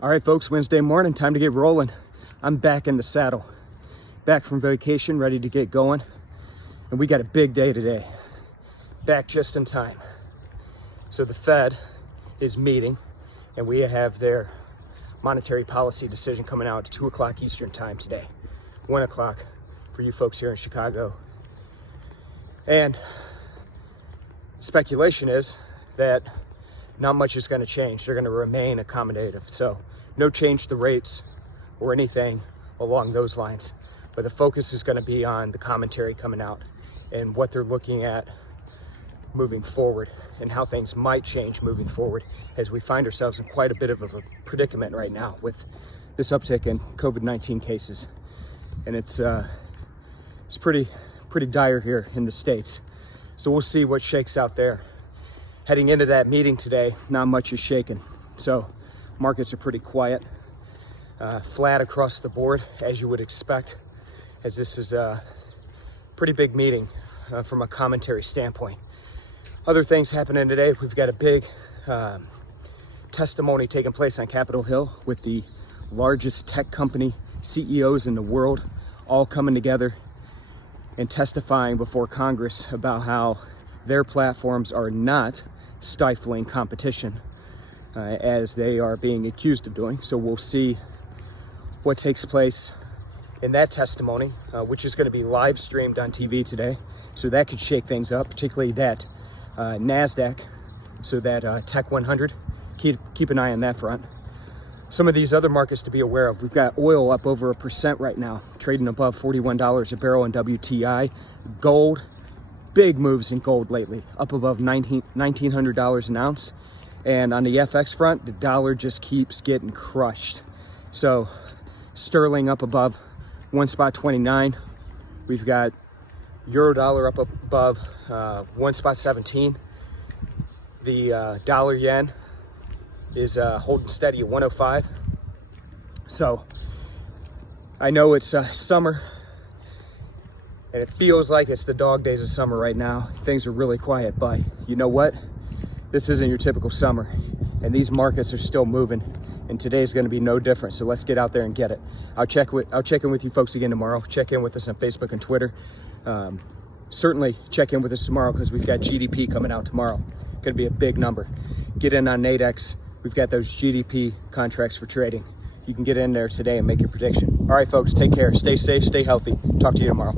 All right, folks, Wednesday morning, time to get rolling. I'm back in the saddle, back from vacation, ready to get going. And we got a big day today, back just in time. So the Fed is meeting, and we have their monetary policy decision coming out at 2 o'clock Eastern time today, 1 o'clock for you folks here in Chicago. And speculation is that not much is going to change. They're going to remain accommodative. So no change to rates or anything along those lines. But the focus is going to be on the commentary coming out and what they're looking at moving forward and how things might change moving forward, as we find ourselves in quite a bit of a predicament right now with this uptick in COVID-19 cases. And it's pretty dire here in the States. So we'll see what shakes out there. Heading into that meeting today, not much is shaking. So markets are pretty quiet, flat across the board, as you would expect, as this is a pretty big meeting from a commentary standpoint. Other things happening today, we've got a big testimony taking place on Capitol Hill with the largest tech company CEOs in the world all coming together and testifying before Congress about how their platforms are not stifling competition as they are being accused of doing. So we'll see what takes place in that testimony, which is going to be live streamed on TV today. So that could shake things up, particularly that Nadex, so that Tech 100. Keep an eye on that front. Some of these other markets to be aware of. We've got oil up over 1% right now, trading above $41 a barrel in WTI. Gold, big moves in gold lately, up above $1,900 an ounce. And on the FX front, the dollar just keeps getting crushed. So sterling up above 1.29. We've got euro dollar up above 1.17. The dollar yen is holding steady at 105. So I know it's summer, and it feels like it's the dog days of summer right now. Things are really quiet, but you know what? This isn't your typical summer, and these markets are still moving, and today's going to be no different. So let's get out there and get it. I'll check in with you folks again tomorrow. Check in with us on Facebook and Twitter. Certainly check in with us tomorrow, because we've got GDP coming out tomorrow. Going to be a big number. Get in on Nadex. We've got those GDP contracts for trading. You can get in there today and make your prediction. All right, folks, take care. Stay safe, stay healthy. Talk to you tomorrow.